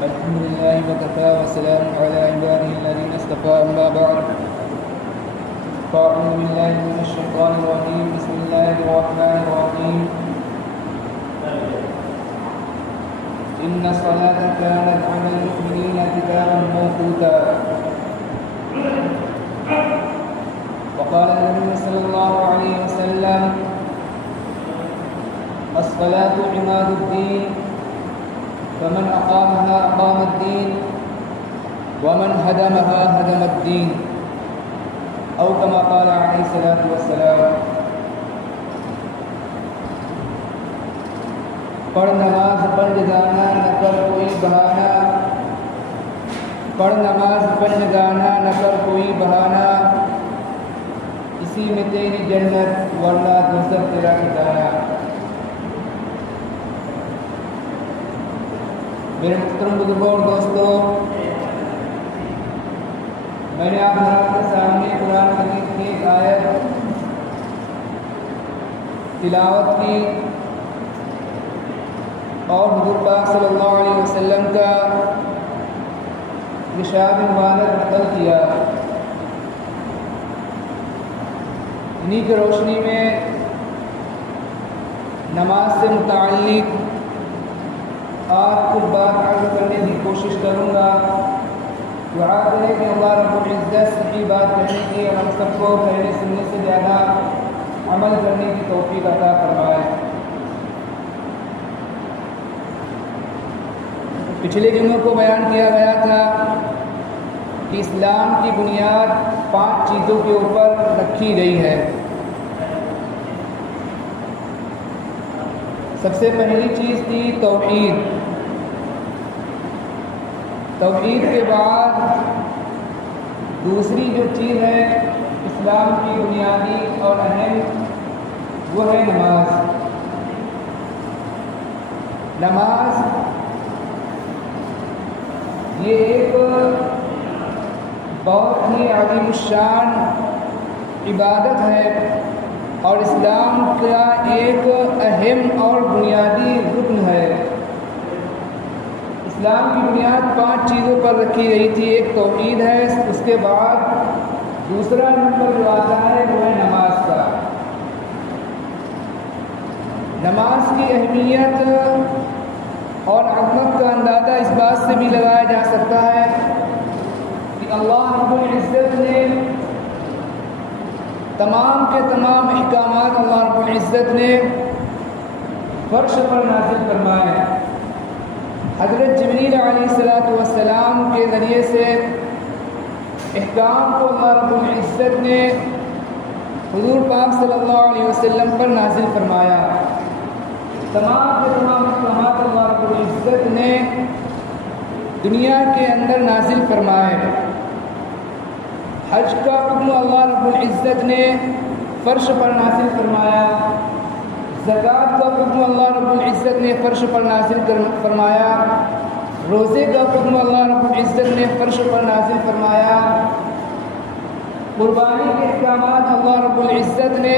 الحمد لله وكفى وسلام على عباده الذين اصطفى أما بعد فأعوذ بالله من الشيطان الرجيم بسم الله الرحمن الرحيم إن الصلاة كانت على المؤمنين كتابا موقوتا وقال النبي صلى الله عليه وسلم الصلاة عماد الدين فمن أقامها أقام الدين ومن هدمها هدم الدين أو كما قال عليه الصلاة والسلام پڑھ نماز پڑھ گانا نہ کر کوئی بہانہ پڑھ نماز پڑھ گانا نہ کر کوئی بہانہ اسی میں تیری جنت ورنہ دوزخ تیرا ٹھکانہ۔ میرے محترم بزرگوں اور دوستوں، میں نے آپ حضرات کے سامنے قرآن مجید کی ایک آیت تلاوت کی اور حضور پاک صلی اللہ علیہ وسلم کا ارشاد مبارک نقل کیا۔ انہی کی روشنی میں نماز سے متعلق آج کچھ بات عرض کرنے کی کوشش کروں گا۔ دعا کریں کہ اللہ رب العزت صحیح بات کہنے کی اور ہم سب کو کہنے سننے سے زیادہ عمل کرنے کی توفیق عطا فرمائے۔ پچھلے جمعوں کو بیان کیا گیا تھا کہ اسلام کی بنیاد 5 چیزوں کے اوپر رکھی گئی ہے۔ سب سے پہلی چیز تھی توحید۔ توحید کے بعد دوسری جو چیز ہے اسلام کی بنیادی اور اہم، وہ ہے نماز۔ نماز یہ ایک بہت ہی عظیم الشان عبادت ہے اور اسلام کا ایک اہم اور بنیادی رکن ہے۔ اسلام کی بنیاد 5 چیزوں پر رکھی گئی تھی۔ ایک توحید ہے، اس کے بعد دوسرا نمبر جو آتا ہے وہ ہے نماز کا۔ نماز کی اہمیت اور عظمت کا اندازہ اس بات سے بھی لگایا جا سکتا ہے کہ اللہ رب العزت نے تمام کے تمام احکامات اللہ رب العزت نے فرش پر نازل فرمائے۔ حضرت جبریل علیہ السلام کے ذریعے سے احکام کو اللہ رب العزت نے حضور پاک صلی اللہ علیہ وسلم پر نازل فرمایا۔ تمام کے تمام احکامات اللہ رب العزت نے دنیا کے اندر نازل فرمائے۔ حج کا حکم اللہ رب العزت نے فرش پر نازل فرمایا۔ زکوٰۃ کا حکم اللہ رب العزت نے فرش پر نازل فرمایا۔ روزے کا حکم اللہ رب العزت نے فرش پر نازل فرمایا۔ قربانی کے احکامات اللہ رب العزت نے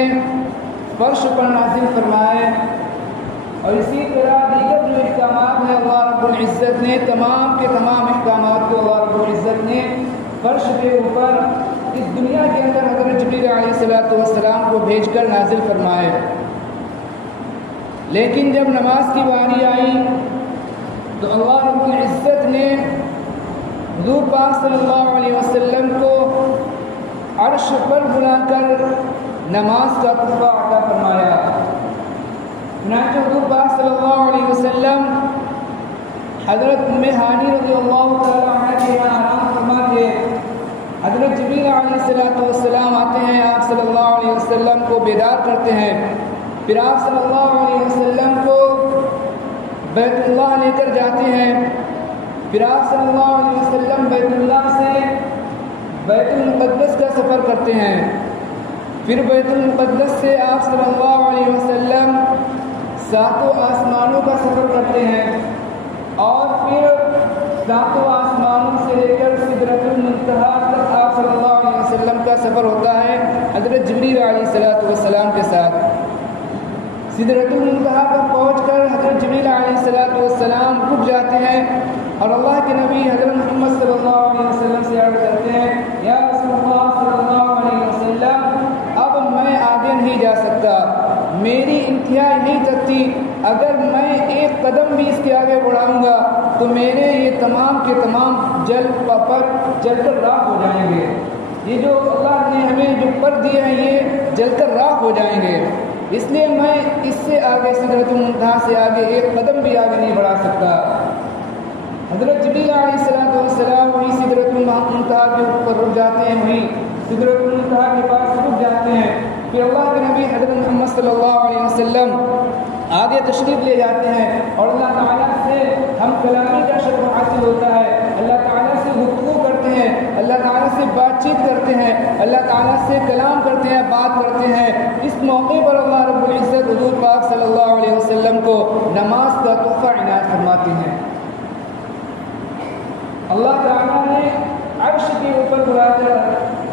فرش پر نازل فرمائے، اور اسی طرح دیگر جو احکامات ہیں اللہ رب العزت نے تمام کے تمام احکامات کو اللہ رب العزت نے فرش کے اوپر اس دنیا کے اندر حضرت جبریل علیہ السلام کو بھیج کر نازل فرمائے۔ لیکن جب نماز کی باری آئی تو اللہ رب العزت نے حضور پاک صلی اللہ علیہ وسلم کو عرش پر بلا کر نماز کا تحفہ عطا فرمایا۔ چنانچہ حضور پاک صلی اللہ علیہ وسلم حضرت ام ہانی رضی اللہ تعالی عنہ کے یہاں آرام فرما کے حضرت جبریل علیہ السلام آتے ہیں، آپ صلی اللہ علیہ وسلم کو بیدار کرتے ہیں، پھر آپ صلی اللہ علیہ وسلم کو بیت اللہ لے کر جاتے ہیں، پھر آپ صلی اللہ علیہ وسلم بیت اللہ سے بیت المقدس کا سفر کرتے ہیں، پھر بیت المقدس سے آپ صلی اللہ علیہ وسلم 7 آسمانوں کا سفر کرتے ہیں، اور پھر 7 آسمانوں سے لے کر سدرۃ المنتہا تک آپ صلی اللہ علیہ وسلم کا سفر ہوتا ہے حضرت جبریل علیہ السلام کے ساتھ۔ سدرۃ المنتہا پر پہنچ کر حضرت جبریل علیہ السلام رک جاتے ہیں اور اللہ کے نبی حضرت محمد صلی اللہ علیہ وسلم سے عرض کرتے ہیں یا رسول اللہ صلی اللہ علیہ وسلم اب میں آگے نہیں جا سکتا، میری انتہا نہیں تک تھی، اگر میں ایک قدم بھی اس کے آگے بڑھاؤں گا تو میرے یہ تمام کے تمام جل کر راکھ ہو جائیں گے، یہ جو اللہ نے ہمیں جو پر دیے ہیں یہ جل کر راکھ ہو جائیں گے، اس لیے میں اس سے آگے سدرۃ المنتہا سے آگے ایک قدم بھی آگے نہیں بڑھا سکتا۔ حضرت جبریل علیہ السلام وہیں سدرۃ المنتہا کے اوپر رک جاتے ہیں، وہیں سدرۃ المنتہا کے پاس رک جاتے ہیں، پھر اللہ کے نبی حضرت محمد صلی اللہ علیہ وسلم آگے تشریف لے جاتے ہیں اور اللہ تعالیٰ سے ہم کلامی کا شرف حاصل ہوتا ہے، اللہ تعالیٰ سے گفتگو کرتے ہیں، اللہ تعالیٰ سے بات چیت کرتے ہیں، اللہ تعالیٰ سے کلام کرتے ہیں، بات کرتے ہیں۔ اس موقع پر اللہ رب العزت حضور پاک صلی اللہ علیہ وسلم کو نماز کا تحفہ عنایت فرماتے ہیں۔ اللہ تعالیٰ نے عرش کے اوپر بلا کر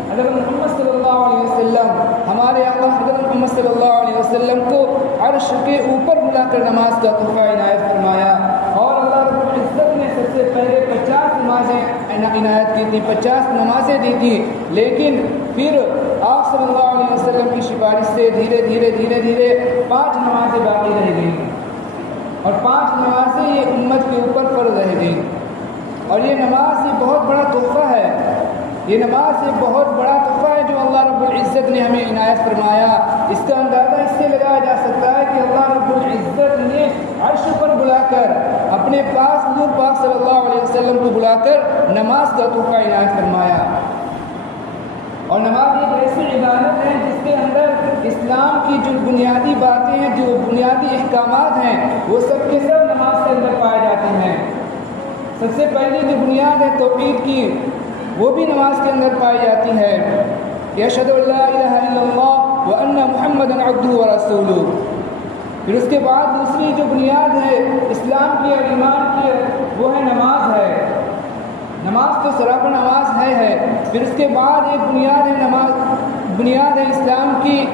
حضرت محمد صلی اللہ علیہ وسلم، ہمارے آقا حضرت محمد صلی اللہ علیہ وسلم کو عرش کے اوپر بلا کر نماز کا تحفہ عنایت فرمایا، اور اللہ رب العزت نے سب سے پہلے 50 نمازیں عنایت کی تھیں، 50 نمازیں دی تھیں، لیکن پھر آپ صلی اللہ علیہ وسلم کی سفارش سے دھیرے دھیرے 5 نمازیں باقی رہ گئیں، اور 5 نمازیں یہ امت کے اوپر فرض رہ گئیں، اور یہ نماز یہ بہت بڑا تحفہ ہے، یہ نماز ایک بہت بڑا تحفہ ہے جو اللہ رب العزت نے ہمیں عنایت فرمایا۔ اس کا اندازہ اس سے لگایا جا سکتا ہے کہ اللہ رب العزت نے عرش پر بلا کر اپنے پاس حضور پاک صلی اللہ علیہ وسلم کو بلا کر نماز کا تحفہ عنایت فرمایا۔ اور نماز ایک ایسی عبادت ہے جس کے اندر اسلام کی جو بنیادی باتیں ہیں، جو بنیادی احکامات ہیں، وہ سب کے سب نماز کے اندر پائے جاتے ہیں۔ سب سے پہلی جو بنیاد ہے توحید کی، وہ بھی نماز کے اندر پائی جاتی ہے، یشہد ان لا الہ الا اللہ وان محمدا عبدہ ورسولہ۔ پھر اس کے بعد دوسری جو بنیاد ہے اسلام کی اور ایمان کی، وہ ہے نماز ہے، نماز تو سراپا نماز ہے۔ پھر اس کے بعد ایک بنیاد ہے اسلام کی،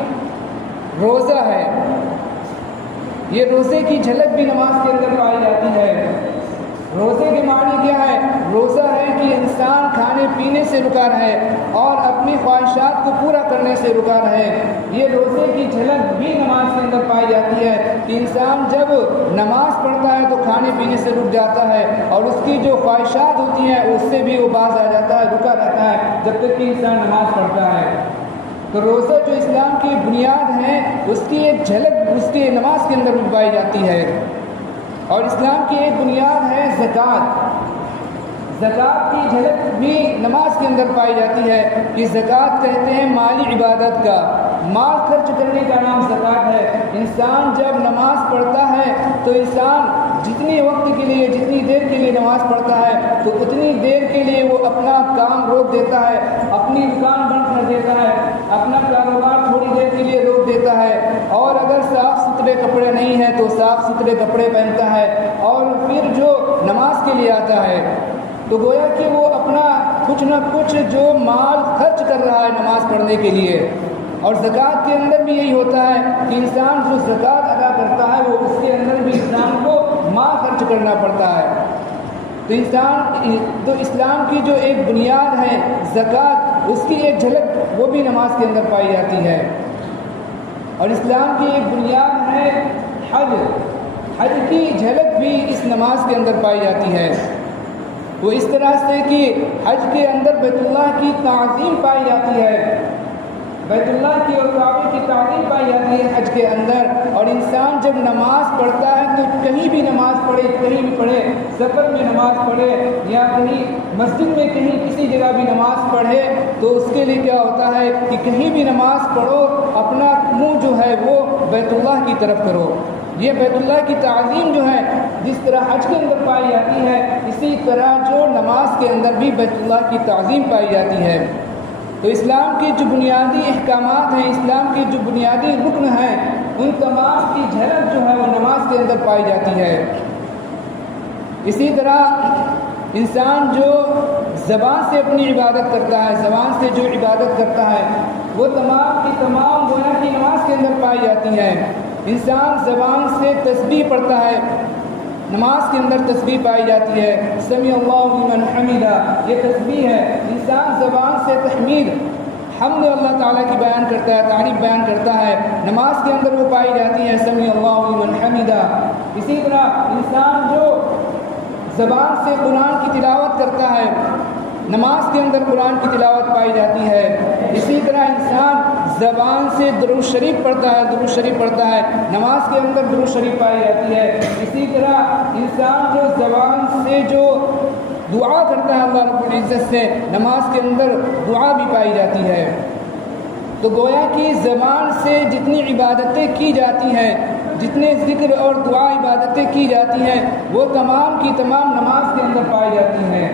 روزہ ہے، یہ روزے کی جھلک بھی نماز کے اندر پائی جاتی ہے۔ روزے کے معنی کیا ہے؟ روزہ ہے کہ انسان کھانے پینے سے رکا رہے اور اپنی خواہشات کو پورا کرنے سے رکا رہے، یہ روزے کی جھلک بھی نماز کے اندر پائی جاتی ہے کہ انسان جب نماز پڑھتا ہے تو کھانے پینے سے رک جاتا ہے، اور اس کی جو خواہشات ہوتی ہیں اس سے بھی وہ باز آ جاتا ہے، رکا رہتا ہے جب تک کہ انسان نماز پڑھتا ہے۔ تو روزہ جو اسلام کی بنیاد ہے اس کی ایک جھلک اس کی نماز کے اندر بھی پائی جاتی ہے۔ اور اسلام کی ایک بنیاد ہے زکوٰۃ، زکوٰۃ کی جھلک بھی نماز کے اندر پائی جاتی ہے کہ زکوٰۃ کہتے ہیں مالی عبادت کا، مال خرچ کرنے کا نام زکوٰۃ ہے۔ انسان جب نماز پڑھتا ہے تو انسان جتنی وقت کے لیے، جتنی دیر کے لیے نماز پڑھتا ہے تو اتنی دیر کے لیے وہ اپنا کام روک دیتا ہے، اپنی دکان بند کر دیتا ہے، اپنا کاروبار تھوڑی دیر کے لیے روک دیتا ہے، اور اگر صاف ستھرے کپڑے نہیں ہیں تو صاف ستھرے کپڑے پہنتا ہے، اور پھر جو نماز کے لیے آتا ہے تو گویا کہ وہ اپنا کچھ نہ کچھ جو مال خرچ کر رہا ہے نماز پڑھنے کے لیے۔ اور زکوٰۃ کے اندر بھی یہی ہوتا ہے کہ انسان جو زکوٰۃ ادا کرتا ہے وہ اس کے اندر بھی انسان کو مال خرچ کرنا پڑتا ہے۔ تو اسلام کی جو ایک بنیاد ہے زکوٰۃ، اس کی ایک جھلک وہ بھی نماز کے اندر پائی جاتی ہے۔ اور اسلام کی ایک بنیاد ہے حج، حج کی جھلک بھی اس نماز کے اندر پائی جاتی ہے۔ وہ اس طرح سے کہ حج کے اندر بیت اللہ کی تعظیم پائی جاتی ہے، بیت اللہ کی اور کعبے کی تعظیم پائی جاتی ہے حج کے اندر۔ اور انسان جب نماز پڑھتا ہے تو کہیں بھی نماز پڑھے، کہیں بھی پڑھے، سفر میں نماز پڑھے یا کہیں مسجد میں کہیں کسی جگہ بھی نماز پڑھے، تو اس کے لیے کیا ہوتا ہے کہ کہیں بھی نماز پڑھو اپنا منہ جو ہے وہ بیت اللہ کی طرف کرو۔ یہ بیت اللہ کی تعظیم جو ہے جس طرح حج کے اندر پائی جاتی ہے، اسی طرح جو نماز کے اندر بھی بیت اللہ کی تعظیم پائی جاتی ہے۔ تو اسلام کے جو بنیادی احکامات ہیں، اسلام کے جو بنیادی رکن ہیں، ان تمام کی جھلک جو ہے وہ نماز کے اندر پائی جاتی ہے۔ اسی طرح انسان جو زبان سے اپنی عبادت کرتا ہے، زبان سے جو عبادت کرتا ہے، وہ تمام کی تمام گویا کی نماز کے اندر پائی جاتی ہیں۔ انسان زبان سے تسبیح پڑھتا ہے، نماز کے اندر تسبیح پائی جاتی ہے، سمیع اللہ لمن حمدہ، یہ تسبیح ہے۔ انسان زبان سے تحمید حمد اللہ تعالیٰ کی بیان کرتا ہے، تعریف بیان کرتا ہے، نماز کے اندر وہ پائی جاتی ہے، سمیع اللہ لمن حمدہ۔ اسی طرح انسان جو زبان سے قرآن کی تلاوت کرتا ہے، نماز کے اندر قرآن کی تلاوت پائی جاتی ہے۔ اسی طرح انسان زبان سے درود شریف پڑھتا ہے، درود شریف پڑھتا ہے، نماز کے اندر درود شریف پائی جاتی ہے۔ اسی طرح انسان جو زبان سے جو دعا کرتا ہے اللہ رب العزت سے، نماز کے اندر دعا بھی پائی جاتی ہے۔ تو گویا کہ زبان سے جتنی عبادتیں کی جاتی ہیں، جتنے ذکر اور دعا عبادتیں کی جاتی ہیں، وہ تمام کی تمام نماز کے اندر پائی جاتی ہیں۔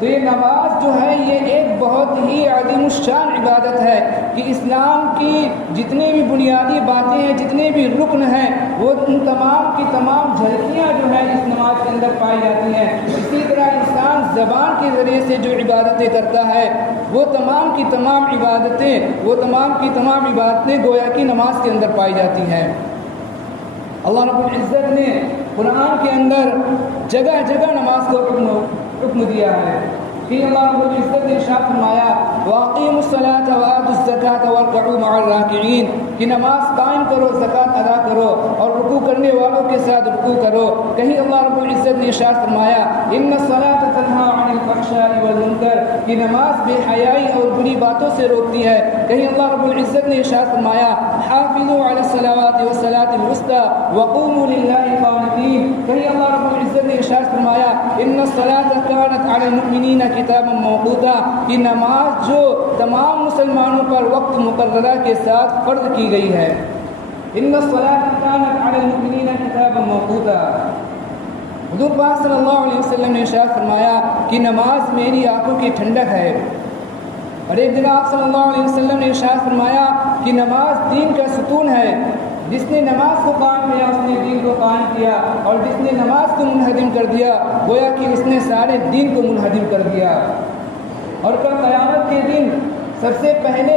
تو یہ نماز جو ہے یہ ایک بہت ہی عظیم الشان عبادت ہے کہ اسلام کی جتنے بھی بنیادی باتیں ہیں، جتنے بھی رکن ہیں، وہ ان تمام کی تمام جھلکیاں جو ہیں اس نماز کے اندر پائی جاتی ہیں۔ اسی طرح انسان زبان کے ذریعے سے جو عبادتیں کرتا ہے، وہ تمام کی تمام عبادتیں گویا کی نماز کے اندر پائی جاتی ہیں۔ اللہ رب العزت نے قرآن کے اندر جگہ جگہ نماز کو حکم دیا ہے کہ اللہ رب العزت نے ارشاد فرمایا وَأَقِيمُوا الصَّلَاةَ وَآتُوا الزَّكَاةَ وَارْكَعُوا مَعَ الرَّاكِعِينَ، کہ نماز قائم کرو، زکوٰۃ ادا کرو اور رکوع کرنے والوں کے ساتھ رکوع کرو۔ کہیں اللہ رب العزت نے ارشاد فرمایا إِنَّ الصَّلَاةَ تَنْهَىٰ عَنِ الْفَحْشَاءِ وَالْمُنكَرِ، کہ نماز بے حیائی اور بری باتوں سے روکتی ہے۔ کہیں اللہ رب العزت نے ارشاد فرمایا حافظوا علی الصلوات والصلاة الوسطى وقوموا للہ قانتین۔ کہیں اللہ رب العزت نے ارشاد فرمایا ان الصلاة كانت على المؤمنین کتابا موقوتا، کہ نماز جو تمام مسلمانوں پر وقت مقررہ کے ساتھ فرض کی گئی ہے۔ ان الصلاة كانت على المؤمنین کتابا موقوتا۔ حضور پاک صلی اللہ علیہ وسلم نے ارشاد فرمایا کہ نماز میری آنکھوں کی ٹھنڈک ہے۔ اور ایک دن آپ صلی اللہ علیہ وسلم نے ارشاد فرمایا کہ نماز دین کا ستون ہے، جس نے نماز کو قائم کیا اس نے دین کو قائم کیا، اور جس نے نماز کو منہدم کر دیا گویا کہ اس نے سارے دین کو منہدم کر دیا۔ اور کل قیامت کے دن سب سے پہلے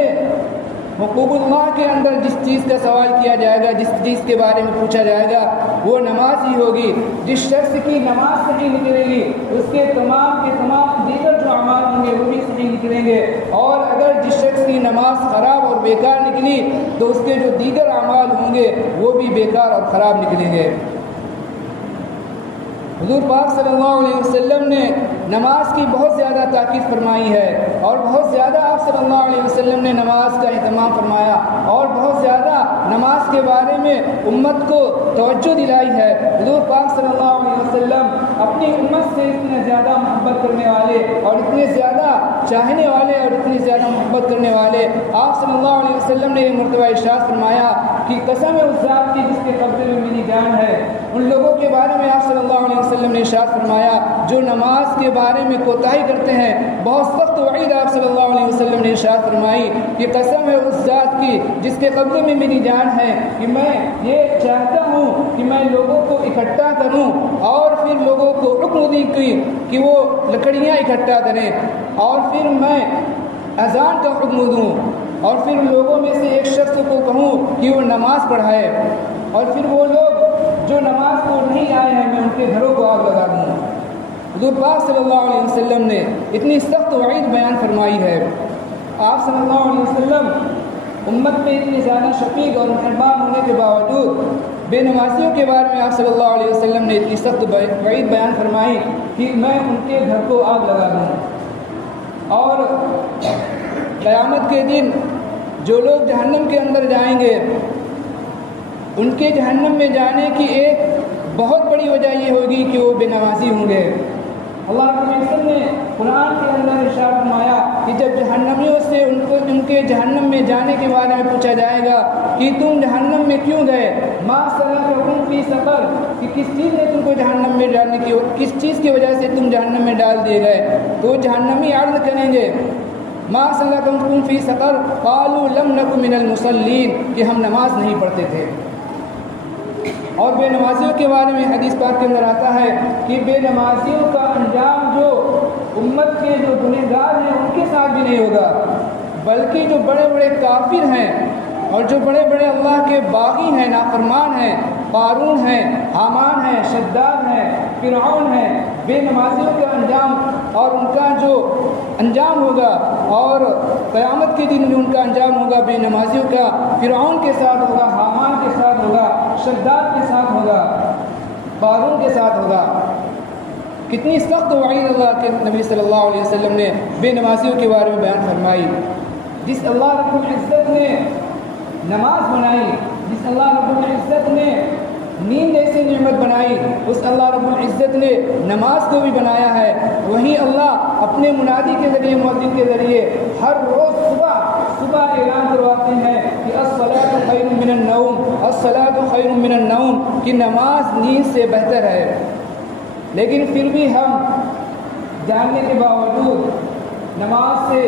حقوق اللہ کے اندر جس چیز کا سوال کیا جائے گا، جس چیز کے بارے میں پوچھا جائے گا، وہ نماز ہی ہوگی۔ جس شخص کی نماز صحیح نکلے گی اس کے تمام دیگر جو اعمال ہوں گے وہ بھی صحیح نکلیں گے، اور اگر جس شخص کی نماز خراب اور بیکار نکلی تو اس کے جو دیگر اعمال ہوں گے وہ بھی بیکار اور خراب نکلیں گے۔ حضور پاک صلی اللہ علیہ وسلم نے نماز کی بہت زیادہ تاکید فرمائی ہے، اور بہت زیادہ آپ صلی اللہ علیہ وسلم نے نماز کا اہتمام فرمایا، اور بہت زیادہ نماز کے بارے میں امت کو توجہ دلائی ہے۔ حضور پاک صلی اللہ علیہ وسلم اپنی امت سے اتنے زیادہ محبت کرنے والے اور اتنے زیادہ چاہنے والے اور اتنی زیادہ محبت کرنے والے آپ صلی اللہ علیہ وسلم نے ایک مرتبہ ارشاد فرمایا کہ قسم ہے اس ذات کی جس کے قبضے میں میری جان ہے۔ ان لوگوں کے بارے میں آپ صلی اللہ علیہ وسلم نے ارشاد فرمایا جو نماز کے بارے میں کوتاہی کرتے ہیں، بہت سخت وعید آپ صلی اللہ علیہ وسلم نے ارشاد فرمائی کہ قسم ہے اس ذات کی جس کے قبضے میں میری جان ہے کہ میں یہ چاہتا ہوں کہ میں لوگوں کو اکٹھا کروں اور پھر لوگوں کو حکم دی کہ وہ لکڑیاں اکٹھا کریں، اور پھر میں اذان کا حکم دوں، اور پھر لوگوں میں سے ایک شخص کو کہوں کہ وہ نماز پڑھائے، اور پھر وہ لوگ جو نماز کو نہیں آئے ہیں میں ان کے گھروں کو آگ لگا دوں۔ حضور پاک صلی اللہ علیہ وسلم نے اتنی سخت وعید بیان فرمائی ہے۔ آپ صلی اللہ علیہ وسلم امت میں اتنے زیادہ شفیق اور مہربان ہونے کے باوجود بے نمازیوں کے بارے میں آپ صلی اللہ علیہ وسلم نے اتنی سخت وعید بیان فرمائی کہ میں ان کے گھر کو آگ لگا دوں، اور قیامت کے دن جو لوگ جہنم کے اندر جائیں گے ان کے جہنم میں جانے کی ایک بہت بڑی وجہ یہ ہوگی کہ وہ بے نمازی ہوں گے۔ اللہ رب العزت نے قرآن کے اندر ارشاد فرمایا کہ جب جہنمیوں سے ان کے جہنم میں جانے کے بارے میں پوچھا جائے گا کہ تم جہنم میں کیوں گئے، ما سلککم فی سقر، کہ کس چیز نے تم کو جہنم میں ڈالنے کی، کس چیز کی وجہ سے تم جہنم میں ڈال دیے گئے، تو جہنمی عرض کریں گے ما سلککم فی سقر قالوا لم نک من المصلین، کہ ہم نماز نہیں پڑھتے تھے۔ اور بے نمازیوں کے بارے میں حدیث پاک کے اندر آتا ہے کہ بے نمازیوں کا انجام جو امت کے جو گنہگار ہیں ان کے ساتھ بھی نہیں ہوگا، بلکہ جو بڑے بڑے کافر ہیں اور جو بڑے بڑے اللہ کے باغی ہیں، نافرمان ہیں، قارون ہیں، حامان ہیں، شداد ہیں، فرعون ہیں، بے نمازیوں کا انجام اور ان کا جو انجام ہوگا، اور قیامت کے دن جو ان کا انجام ہوگا بے نمازیوں کا، فرعون کے ساتھ ہوگا، حامان کے ساتھ ہوگا، شداد کے ساتھ ہوگا، قارون کے ساتھ ہوگا۔ کتنی سخت وعید اللہ کے نبی صلی اللہ علیہ وسلم نے بے نمازیوں کے بارے میں بیان فرمائی۔ جس اللہ رب العزت نے نماز بنائی، جس اللہ رب العزت نے نیند ایسی نعمت بنائی، اس اللہ رب العزت نے نماز کو بھی بنایا ہے۔ وہیں اللہ اپنے منادی کے ذریعے، مؤذن کے ذریعے ہر روز صبح اعلان کرواتے ہیں کہ الصلاۃ خیر من النوم، الصلاۃ خیر من النوم، کہ نماز نیند سے بہتر ہے۔ لیکن پھر بھی ہم جاننے کے باوجود نماز سے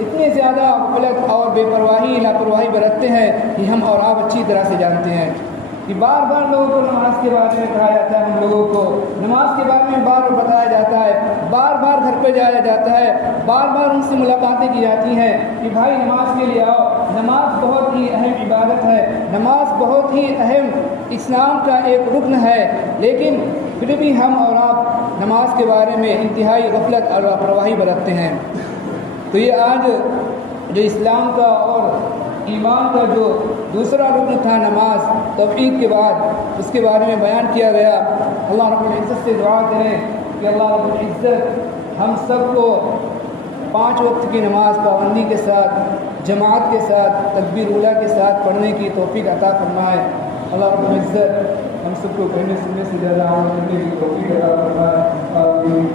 اتنے زیادہ غفلت اور بے پرواہی، لاپرواہی برتتے ہیں کہ ہم اور آپ اچھی طرح سے جانتے ہیں کہ بار بار لوگوں کو نماز کے بارے میں کہا جاتا ہے، ہم لوگوں کو نماز کے بارے میں بار بار بتایا جاتا ہے، بار بار گھر پہ جایا جاتا ہے، بار بار ان سے ملاقاتیں کی جاتی ہیں کہ بھائی نماز کے لیے آؤ۔ نماز بہت ہی اہم عبادت ہے، نماز بہت ہی اہم اسلام کا ایک رکن ہے، لیکن پھر بھی ہم اور آپ نماز کے بارے میں انتہائی غفلت اور لاپرواہی برتتے ہیں۔ تو یہ آج جو اسلام کا اور ایمان کا جو دوسرا رکن تھا نماز، توحید کے بعد اس کے بارے میں بیان کیا گیا۔ اللہ رب العزت سے دعا کریں کہ اللہ رب العزت ہم سب کو 5 وقت کی نماز پابندی کے ساتھ، جماعت کے ساتھ، تکبیر اولیٰ کے ساتھ پڑھنے کی توفیق عطا فرمائے۔ اللہ رب العزت ہم سب کو کہنے سننے سے زیادہ عمل کرنے کی توفیق عطا فرمائے۔ آمین۔